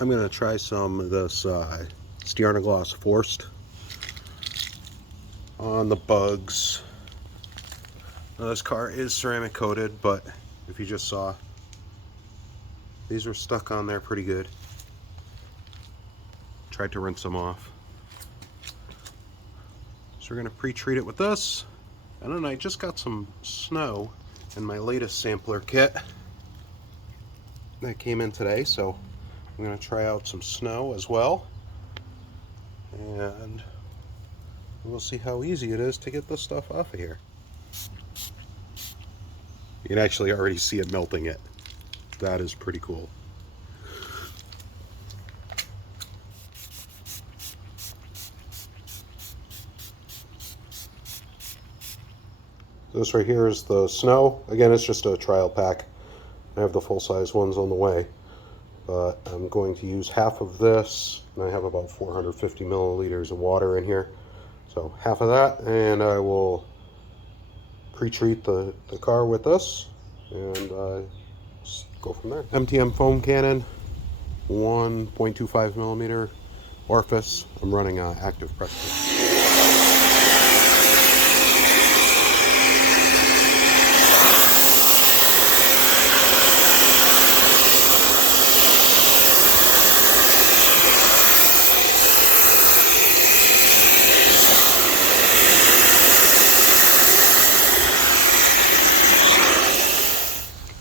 I'm going to try some of this Stjarnagloss Forst on the bugs. Now, this car is ceramic coated, but if you just saw, these are stuck on there pretty good. Tried to rinse them off. So we're going to pre-treat it with this. And then I just got some snow in my latest sampler kit that came in today, so I'm going to try out some snow as well. And we'll see how easy it is to get this stuff off of here. You can actually already see it melting it. That is pretty cool. This right here is the snow. Again, it's just a trial pack. I have the full-size ones on the way, but I'm going to use half of this, and I have about 450 milliliters of water in here. So half of that, and I will pre-treat the car with this, and go from there. MTM foam cannon, 1.25 millimeter orifice. I'm running active pressure.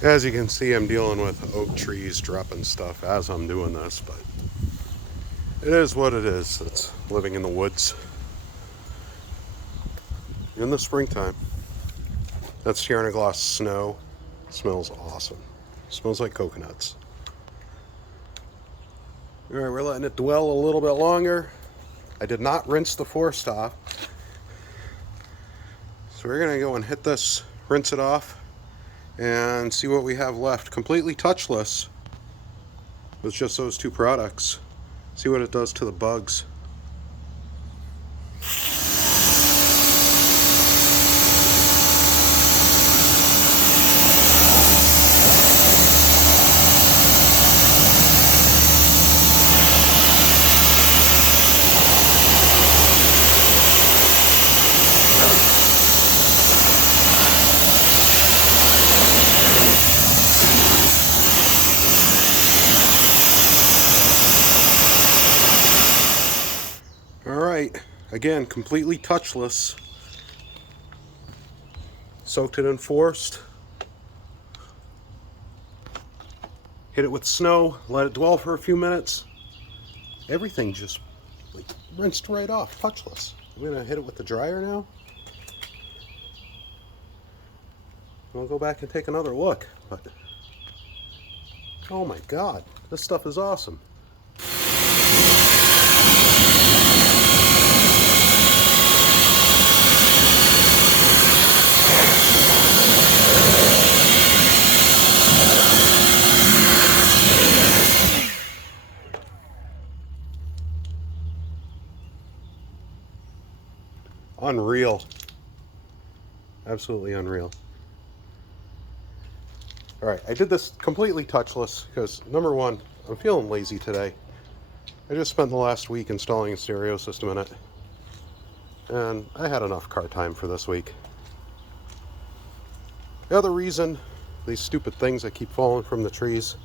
As you can see, I'm dealing with oak trees dropping stuff as I'm doing this, but it is what it is. It's living in the woods in the springtime. That's Stjarnagloss Snow. It smells awesome. It smells like coconuts. Alright, we're letting it dwell a little bit longer. I did not rinse the Forst off. So we're going to go and hit this, rinse it off, and see what we have left. Completely touchless with just those two products. See what it does to the bugs. Alright, again, completely touchless. Soaked it in Forst. Hit it with snow, let it dwell for a few minutes. Everything just like rinsed right off, touchless. I'm going to hit it with the dryer now. We'll go back and take another look, but oh my god, this stuff is awesome. Unreal. Absolutely unreal. Alright, I did this completely touchless because, number one, I'm feeling lazy today. I just spent the last week installing a stereo system in it, and I had enough car time for this week. The other reason, these stupid things that keep falling from the trees,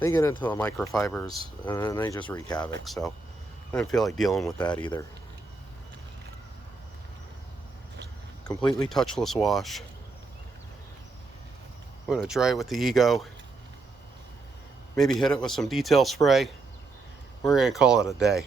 they get into the microfibers and they just wreak havoc, so I didn't feel like dealing with that either. Completely touchless wash. I'm going to dry it with the Ego. Maybe hit it with some detail spray. We're going to call it a day.